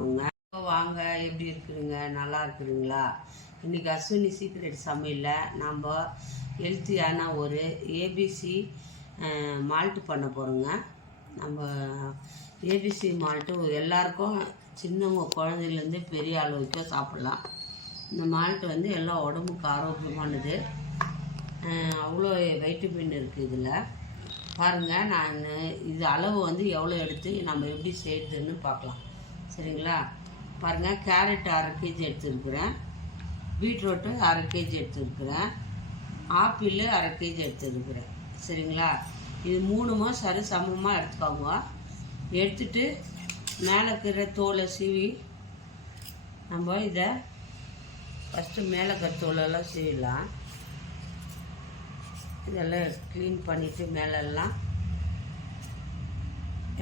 வாங்க, எப்படி இருக்குதுங்க? நல்லா இருக்குதுங்களா? இன்றைக்கி அஸ்வினி சீக்ரெட் சமையலில் நம்ம ஹெல்த்தியான ஒரு ஏபிசி மால்ட்டு பண்ண போகிறோங்க. நம்ம ஏபிசி மால்ட்டு எல்லாருக்கும், சின்னவங்க குழந்தைலேருந்து பெரிய ஆள் வரைக்கும் சாப்பிட்லாம். இந்த மால்ட்டு வந்து எல்லா உடம்புக்கு ஆரோக்கியமானது. அவ்வளோ வைட்டமின் இருக்குது இதில். பாருங்கள், நான் இது அளவு வந்து எவ்வளோ எடுத்து நம்ம எப்படி செய்யுதுன்னு பார்க்கலாம். சரிங்களா? பாருங்கள், கேரட் 1/2 kg எடுத்துருக்குறேன், பீட்ரூட்டு 1/2 kg எடுத்துருக்குறேன், ஆப்பிள் 1/2 kg எடுத்துருக்குறேன். சரிங்களா? இது மூணுமா சரி சமமாக எடுத்துக்கோங்க. எடுத்துட்டு மேலே இருக்கிற தோலை சீவி நம்ம இதை ஃபஸ்ட்டு மேலே இருக்கிற தோலெல்லாம் சீவிடலாம். இதெல்லாம் க்ளீன் பண்ணிவிட்டு மேலெல்லாம்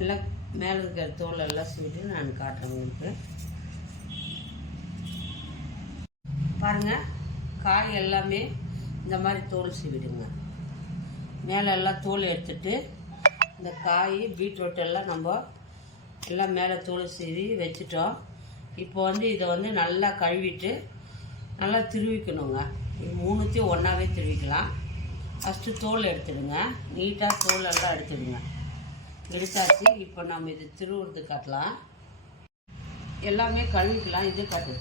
எல்லாம் மேலே இருக்கிற தோலெல்லாம் சீவிட்டு நான் காட்டுறேன் உங்களுக்கு. பாருங்கள், காய் எல்லாமே இந்த மாதிரி தோல் சீவிடுங்க. மேலே எல்லாம் தோல் எடுத்துட்டு இந்த காய் பீட்ரூட் எல்லாம் நம்ம எல்லாம் மேலே தோல் சீவி வச்சுட்டோம். இப்போ வந்து இதை வந்து நல்லா கழுவிட்டு நல்லா திருவிக்கணுங்க. இது மூணுத்தையும் ஒன்றாவே திருவிக்கலாம். ஃபஸ்ட்டு தோல் எடுத்துடுங்க, நீட்டாக தோலெல்லாம் எடுத்துடுங்க. எடுத்தாச்சு. இப்போ நம்ம இது திருவுறது காட்டலாம். எல்லாமே கழுவிக்கலாம். இது காட்டு.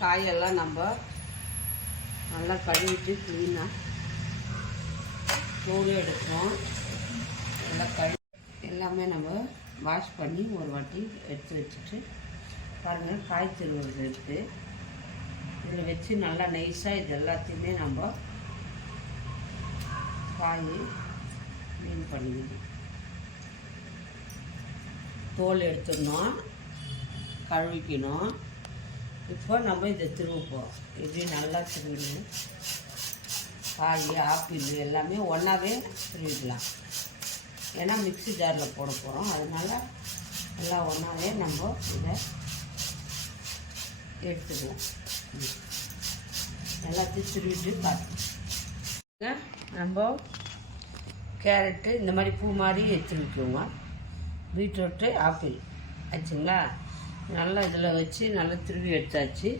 காயெல்லாம் நம்ம நல்லா கழுவிட்டு க்ளீனாக தோல் எடுப்போம். எல்லாம் எல்லாமே நம்ம வாஷ் பண்ணி ஒரு வாட்டி எடுத்து வச்சுட்டு பாருங்கள், காய் திருவுறது எடுத்து இதில் வச்சு நல்லா நைஸாக இது எல்லாத்தையுமே நம்ம காய் க்ளீன் பண்ணிக்கணும். தோல் எடுத்துடணும், கழுவிக்கணும். இப்போ நம்ம இதை திருவுப்போம். இப்படி நல்லா திருவிடணும். காய் ஆப்பிள் எல்லாமே ஒன்றாவே திருவிக்கலாம். ஏன்னா மிக்ஸி ஜாரில் போட போகிறோம், அதனால் எல்லாம் ஒன்றாவே நம்ம இதை எடுத்துக்கலாம். எல்லாத்தையும் திருவிட்டு பார்த்து நம்ம கேரட்டு இந்த மாதிரி பூ மாதிரி திருவிக்குவோங்க. பீட்ரூட்டு ஆப்பிள் ஆச்சுங்களா? நல்லா இதில் வச்சு நல்லா திருவி எடுத்தாச்சு.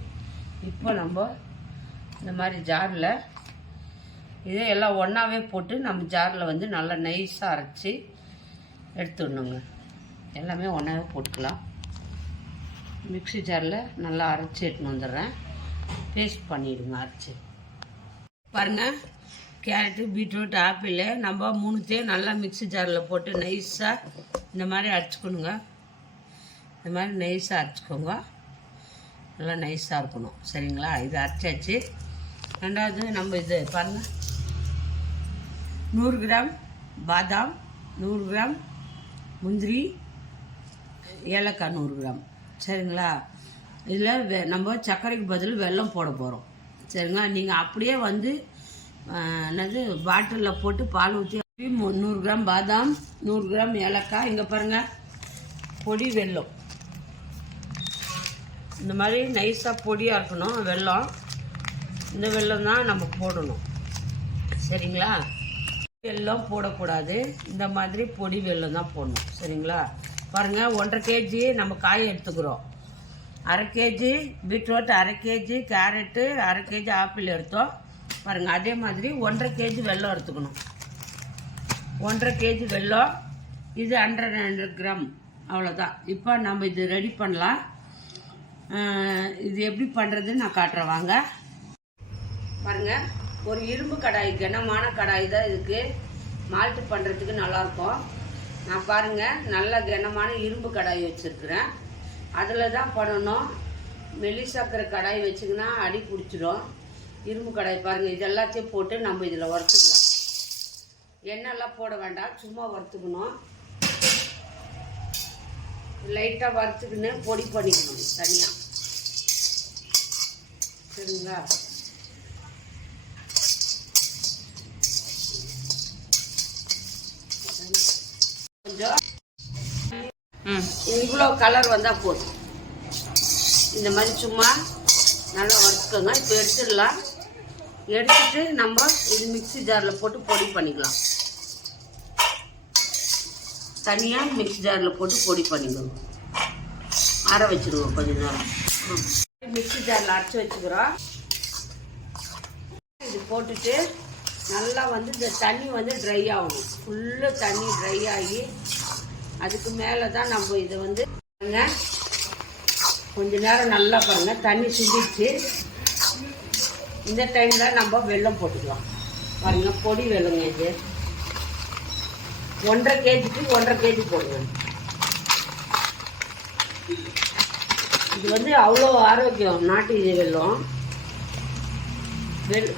இப்போ நம்ம இந்த மாதிரி ஜாரில் இதே எல்லாம் ஒன்றாவே போட்டு நம்ம ஜாரில் வந்து நல்லா நைஸாக அரைச்சி எடுத்துடணுங்க. எல்லாமே ஒன்றாவே போட்டுக்கலாம். மிக்ஸி ஜாரில் நல்லா அரைச்சி எடுத்துன்னு வந்துடுறேன். பேஸ்ட் பண்ணிவிடுங்க அரைச்சி. பாருங்கள், கேரட்டு பீட்ரூட் ஆப்பிள் நம்ம மூணுத்தையும் நல்லா மிக்ஸி ஜாரில் போட்டு நைஸாக இந்த மாதிரி அரைச்சிக்கணுங்க. இந்த மாதிரி நைஸாக அரைச்சிக்கோங்க. நல்லா நைஸாக இருக்கணும். சரிங்களா? இது அரைச்சாச்சு. ரெண்டாவது நம்ம இது பாருங்கள், 100 கிராம் பாதாம், 100 கிராம் முந்திரி, ஏலக்காய் 100 கிராம். சரிங்களா? இதில் நம்ம சர்க்கரைக்கு பதில் வெல்லம் போட போகிறோம். சரிங்களா? நீங்கள் அப்படியே வந்து என்னது பாட்டிலில் போட்டு பால் ஊற்றி 100 கிராம் பாதாம், 100 கிராம் ஏலக்காய், இங்கே பாருங்கள் பொடி வெல்லம். இந்த மாதிரி நைஸாக பொடியாக இருக்கணும் வெல்லம். இந்த வெல்லம் தான் நம்ம போடணும். சரிங்களா? வெல்லம் போடக்கூடாது, இந்த மாதிரி பொடி வெல்லம் தான் போடணும். சரிங்களா? பாருங்கள், 1.5 kg நம்ம காய் எடுத்துக்கிறோம். 1/2 kg beetroot, 1/2 kg carrot, 1/2 kg apple எடுத்தோம். பாருங்கள், அதே மாதிரி 1.5 kg வெல்லம் எடுத்துக்கணும். 1.5 kg வெல்லம், இது 100 கிராம், அவ்வளோதான். இப்போ நம்ம இது ரெடி பண்ணலாம். இது எப்படி பண்ணுறதுன்னு நான் காட்டுறேன் வாங்க. பாருங்கள், ஒரு இரும்பு கடாய், கனமான கடாய் தான் இதுக்கு மால்ட்டு பண்ணுறதுக்கு நல்லாயிருக்கும். நான் பாருங்கள் நல்ல கனமான இரும்பு கடாய் வச்சுருக்குறேன். அதில் தான் பண்ணணும். மெலிசாக்கிற கடாய் வச்சிங்கன்னா அடி பிடிச்சிடும். இரும்பு கடாய் பாருங்கள், இது எல்லாத்தையும் போட்டு நம்ம இதில் வறுத்துக்கலாம். எண்ணெய்லாம் போட வேண்டாம், சும்மா வறுத்துக்கணும். லைட்டாக வறுத்துக்கின்னு பொடி பண்ணிக்கணும் தனியாக. சரிங்களா? கொஞ்சம் இவ்வளோ கலர் வந்தால் போதும். இந்த மாதிரி சும்மா நல்லா வறுத்துக்கோங்க. இப்போ எடுத்துடலாம். எடுத்துட்டு நம்ம இது மிக்ஸி ஜாரில் போட்டு பொடி பண்ணிக்கலாம். தனியாக மிக்ஸி ஜாரில் போட்டு பொடி பண்ணிக்கணும். ஆற வச்சுருவோம் கொஞ்ச நேரம். மிக்ஸி ஜாரில் அரைச்சி வச்சுக்கிறோம். இது போட்டுட்டு நல்லா வந்து இந்த தண்ணி வந்து ட்ரை ஆகணும். ஃபுல்லாக தண்ணி ட்ரை ஆகி அதுக்கு மேலே தான் நம்ம இதை வந்து கொஞ்ச நேரம் நல்லா பாருங்கள் தண்ணி சுண்டிச்சு. இந்த டைமில் நம்ம வெல்லம் போட்டுக்கலாம். பாருங்கள் பொடி வெல்லங்க. இது 1.5 கேஜிக்கு 1.5 கேஜி போடுங்க. இது வந்து அவ்வளோ ஆரோக்கியம். நாட்டு வெல்லம்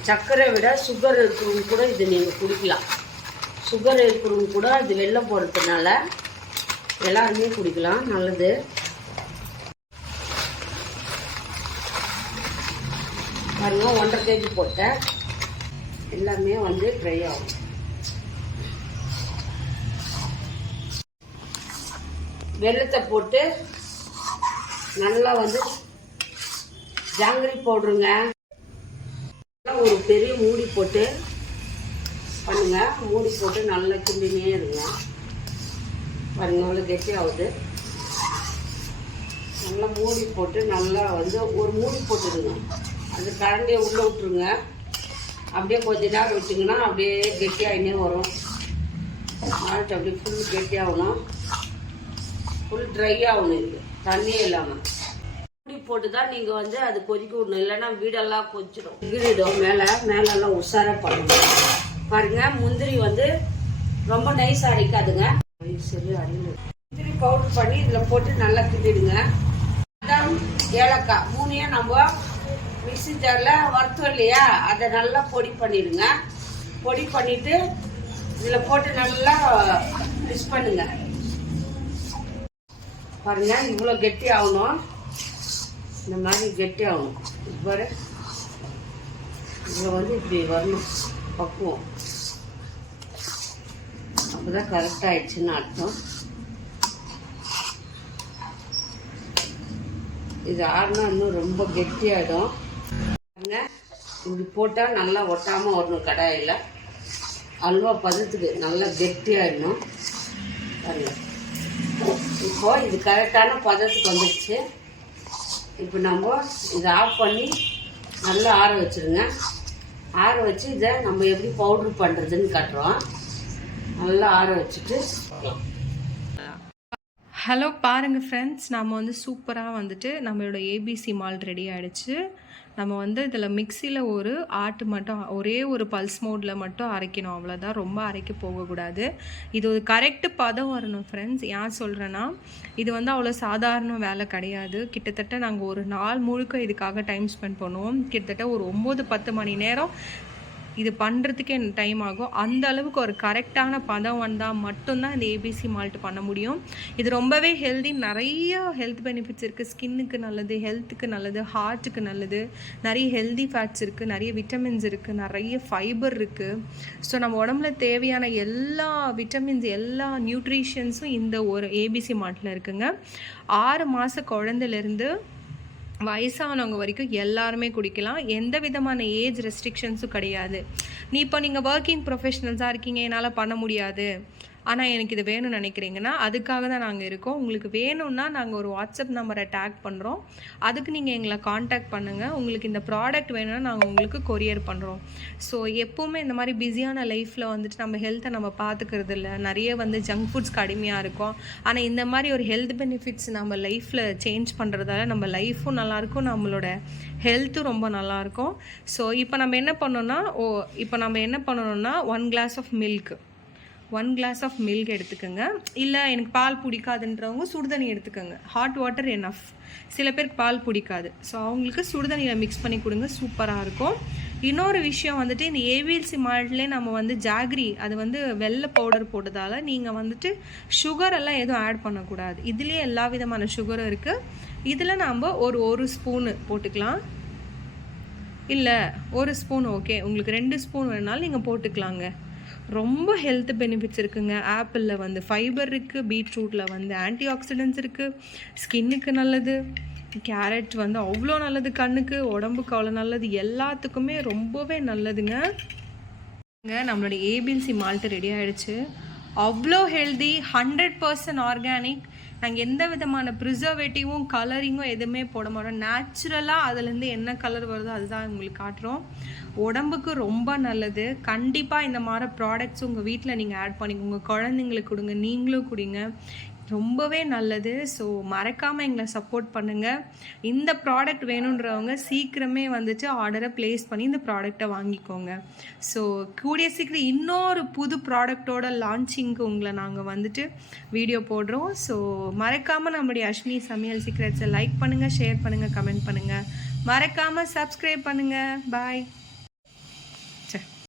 சர்க்கரை விட சுகர் இருக்கிறவங்க கூட இது நீங்கள் குடிக்கலாம். சுகர் இருக்கிறவங்க கூட இது வெல்லம் போடுறதுனால எல்லாருமே குடிக்கலாம், நல்லது. பாருங்க 1.5 கேஜி போட்டேன். எல்லாமே வந்து ட்ரை ஆகும். வெல்லத்தை போட்டு நல்லா வந்து ஜாங்கிரி பவுடருங்க. ஒரு பெரிய மூடி போட்டு பண்ணுங்க. மூடி போட்டு நல்லா கிண்டினே இருங்க. பாருங்க அவ்வளோ கெட்டி ஆகுது. நல்லா மூடி போட்டு நல்லா வந்து ஒரு மூடி போட்டுடுங்க. அது கரண்டியை உள்ளே விட்டுருங்க. அப்படியே கொஞ்ச நேரம் விட்டிங்கன்னா அப்படியே கெட்டியாகினே வரும். மால்ட் அப்படியே ஃபுல் கெட்டியாகணும், ஃபுல் ட்ரை ஆகணும். இது தண்ணியே இல்லாமல் மூடி போட்டு தான் நீங்கள் வந்து அது கொதிக்க விடணும். இல்லைன்னா வீடெல்லாம் கொதிச்சிடும், வீடிடும். மேலெல்லாம் உஷாராக பண்ணணும். பாருங்கள் முந்திரி வந்து ரொம்ப நைஸ் அரைக்காதுங்க. சரி அரைக்கணும். முந்திரி பவுடர் பண்ணி இதில் போட்டு நல்லா கிண்டிடுங்க. பாதாம் ஏலக்காய் 3 நம்ம மிக்ஸி ஜாரில் வறுத்தோம் இல்லையா, அதை நல்லா பொடி பண்ணிடுங்க. பொடி பண்ணிவிட்டு இதில் போட்டு நல்லா மிக்ஸ் பண்ணுங்க. பாருங்க இவ்வளோ கெட்டி ஆகணும். இந்த மாதிரி கெட்டி ஆகணும். பாரு இதில் வந்து இப்படி வரணும் பக்குவம். அப்போதான் கரெக்டாக ஆயிடுச்சுன்னு அர்த்தம். இது ஆறுனா இன்னும் ரொம்ப கெட்டியாகிடும். இப்படி போட்டால் நல்லா ஒட்டாமல் வரணும். கடாயில் அல்வா பதத்துக்கு நல்லா கெட்டியாகிடணும். பாருங்க இப்போ இது கரெக்டான பதத்துக்கு வந்துடுச்சு. இப்போ நம்ம இதை ஆஃப் பண்ணி நல்லா ஆற வச்சுருங்க. ஆற வச்சு இதை நம்ம எப்படி பவுட்ரு பண்ணுறதுன்னு காட்டுறோம். நல்லா ஆற வச்சுட்டு ஹலோ பாருங்கள் ஃப்ரெண்ட்ஸ், நம்ம வந்து சூப்பராக வந்துட்டு நம்மளோட ஏபிசி மால்ட் ரெடி ஆகிடுச்சு. நம்ம வந்து இதில் மிக்சியில் ஒரு ஆட்டு மட்டும் ஒரே ஒரு பல்ஸ் மோடில் மட்டும் அரைக்கணும், அவ்வளோதான். ரொம்ப அரைக்க போகக்கூடாது. இது ஒரு கரெக்டு பதம் வரணும் ஃப்ரெண்ட்ஸ். ஏன் சொல்கிறேன்னா இது வந்து அவ்வளோ சாதாரண வேலை கிடையாது. கிட்டத்தட்ட நாங்கள் ஒரு நாள் முழுக்க இதுக்காக டைம் ஸ்பெண்ட் பண்ணுவோம். கிட்டத்தட்ட ஒரு 9-10 மணி நேரம் இது பண்ணுறதுக்கே டைம் ஆகும். அந்த அளவுக்கு ஒரு கரெக்டான பதம் வந்தால் மட்டும்தான் இந்த ஏபிசி மால்ட் பண்ண முடியும். இது ரொம்பவே ஹெல்தி. நிறைய ஹெல்த் பெனிஃபிட்ஸ் இருக்குது. ஸ்கின்னுக்கு நல்லது, ஹெல்த்துக்கு நல்லது, ஹார்ட்டுக்கு நல்லது. நிறைய ஹெல்தி ஃபேட்ஸ் இருக்குது, நிறைய விட்டமின்ஸ் இருக்குது, நிறைய ஃபைபர் இருக்குது. ஸோ நம்ம உடம்புல தேவையான எல்லா விட்டமின்ஸ், எல்லா நியூட்ரிஷன்ஸும் இந்த ஒரு ஏபிசி மால்ட்டில் இருக்குங்க. 6 மாத குழந்தையிலேருந்து வயசானவங்க வரைக்கும் எல்லாருமே குடிக்கலாம். எந்த விதமான ஏஜ் ரெஸ்ட்ரிக்ஷன்ஸும் கிடையாது. நீங்கள் ஒர்க்கிங் ப்ரொஃபஷனல்ஸாக இருக்கீங்க, என்னால் பண்ண முடியாது, ஆனால் எனக்கு இது வேணும்னு நினைக்கிறீங்கன்னா அதுக்காக தான் நாங்கள் இருக்கோம். உங்களுக்கு வேணும்னா நாங்கள் ஒரு வாட்ஸ்அப் நம்பரை டேக் பண்ணுறோம். அதுக்கு நீங்கள் எங்களை காண்டாக்ட் பண்ணுங்கள். உங்களுக்கு இந்த ப்ராடக்ட் வேணும்னா நாங்கள் உங்களுக்கு கொரியர் பண்ணுறோம். ஸோ எப்போவுமே இந்த மாதிரி பிஸியான லைஃப்பில் வந்துட்டு நம்ம ஹெல்த்தை நம்ம பார்த்துக்கிறது இல்லை. நிறைய வந்து ஜங்க் ஃபுட்ஸ் கடுமையாக இருக்கும். ஆனால் இந்த மாதிரி ஒரு ஹெல்த் பெனிஃபிட்ஸ் நம்ம லைஃப்பில் சேஞ்ச் பண்ணுறதால நம்ம லைஃப்பும் நல்லாயிருக்கும், நம்மளோட ஹெல்த்தும் ரொம்ப நல்லாயிருக்கும். ஸோ இப்போ நம்ம என்ன பண்ணணும்னா 1 glass of milk, 1 glass of milk எடுத்துக்கோங்க. இல்லை எனக்கு பால் பிடிக்காதுன்றவங்க சுடுதண்ணி எடுத்துக்கோங்க. Hot water enough. சில பேருக்கு பால் பிடிக்காது, ஸோ அவங்களுக்கு சுடுதண்ணியில் மிக்ஸ் பண்ணி கொடுங்க, சூப்பராக இருக்கும். இன்னொரு விஷயம் வந்துட்டு இந்த ஏபிசி மால்ட்லேயே நம்ம வந்து ஜாகரி, அது வந்து வெள்ளை பவுடர் போட்டதால் நீங்கள் வந்துட்டு சுகர் எல்லாம் எதுவும் ஆட் பண்ணக்கூடாது. இதுலேயே எல்லா விதமான சுகரும் இருக்குது. இதில் நம்ம ஒரு ஸ்பூனு போட்டுக்கலாம். இல்லை 1 ஸ்பூன் ஓகே, உங்களுக்கு 2 ஸ்பூன் வேணுனாலும் நீங்கள் போட்டுக்கலாங்க. ரொம்ப ஹெல்த் பெனிஃபிட்ஸ் இருக்குங்க. ஆப்பிளில் வந்து ஃபைபர் இருக்குது, பீட்ரூட்டில் வந்து ஆன்டி ஆக்சிடென்ட்ஸ் இருக்குது, ஸ்கின்னுக்கு நல்லது. கேரட் வந்து அவ்வளோ நல்லது, கண்ணுக்கு, உடம்புக்கு அவ்வளோ நல்லது, எல்லாத்துக்குமே ரொம்பவே நல்லதுங்க. நம்மளோட ஏபிசி மால்ட் ரெடி ஆகிடுச்சு. அவ்வளோ ஹெல்தி, 100% ஆர்கானிக். நாங்கள் எந்த விதமான ப்ரிசர்வேட்டிவும் கலரிங்கும் எதுவுமே போட மாட்டோம். நேச்சுரலாக அதுலேருந்து என்ன கலர் வருதோ அதுதான் உங்களுக்கு காட்டுறோம். உடம்புக்கு ரொம்ப நல்லது. கண்டிப்பாக இந்த மாதிரி ப்ராடக்ட்ஸ் உங்கள் வீட்டில் நீங்கள் ஆட் பண்ணிக்கோங்க. உங்கள் குழந்தைங்களுக்கு கொடுங்க, நீங்களும் குடிங்க. ரொம்பவே நல்லது. ஸோ மறக்காமல் எங்களை சப்போர்ட் பண்ணுங்கள். இந்த ப்ராடக்ட் வேணுன்றவங்க சீக்கிரமே வந்துட்டு ஆர்டரை ப்ளேஸ் பண்ணி இந்த ப்ராடக்டை வாங்கிக்கோங்க. ஸோ கூடிய சீக்கிரம் இன்னொரு புது ப்ராடக்டோட லான்ச்சிங்க்கு உங்களை நாங்கள் வந்துட்டு வீடியோ போடுறோம். ஸோ மறக்காமல் நம்மளுடைய அஷ்மி சமையல் சீக்ரெட்ஸை லைக் பண்ணுங்கள், ஷேர் பண்ணுங்கள், கமெண்ட் பண்ணுங்கள். மறக்காமல் சப்ஸ்கிரைப் பண்ணுங்கள். பாய்.